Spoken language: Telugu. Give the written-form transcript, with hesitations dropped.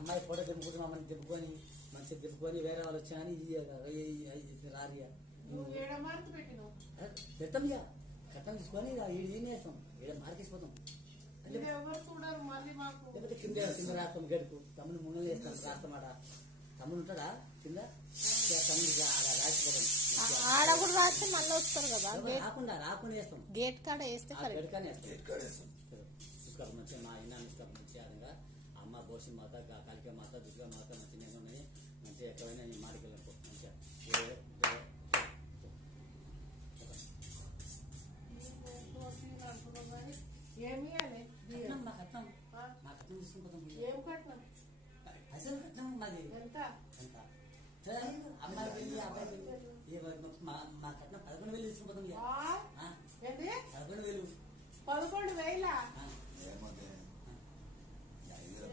అమ్మాయి ఫోటో దింపుకుంటే మమ్మల్ని దింపుకొని మంచిగా దింపుకొని వేరే వాళ్ళు వచ్చాయని రారియా పెడతాం ఇక కట్టం తీసుకొని ఏం చేస్తాం ఈడ మార్కేసిపోతాం లేకపోతే కింద కింద రాస్తాం గడుపు తమ్ముడు ముందు చేస్తాం రాస్తామాట తమ్ముడు ఉంటాడా కింద తమ్ముడు రాసిపోతాం ఆడ కూడా రాస్తే మళ్ళీ వస్తారు కదా రాకుండా రాకుండా వేస్తాం గేట్ కాడ వేస్తే గడికానే వేస్తాం మంచిగా మా ఇన్నా ఇస్తాం మంచిగా అమ్మ బోసి మాత కాళిక మాత దుర్గా మాత మంచిగా ఉన్నాయి మంచిగా ఎక్కడైనా నేను మాడికెళ్ళనుకో మంచిగా మా కట్నం తీసుకుపోతాం అసలు కట్నం మాది ఎంత అమ్మాయి వెళ్ళి అబ్బాయి వెళ్ళి మా కట్నం 11,000 తీసుకుపోతాం 11,000 11,000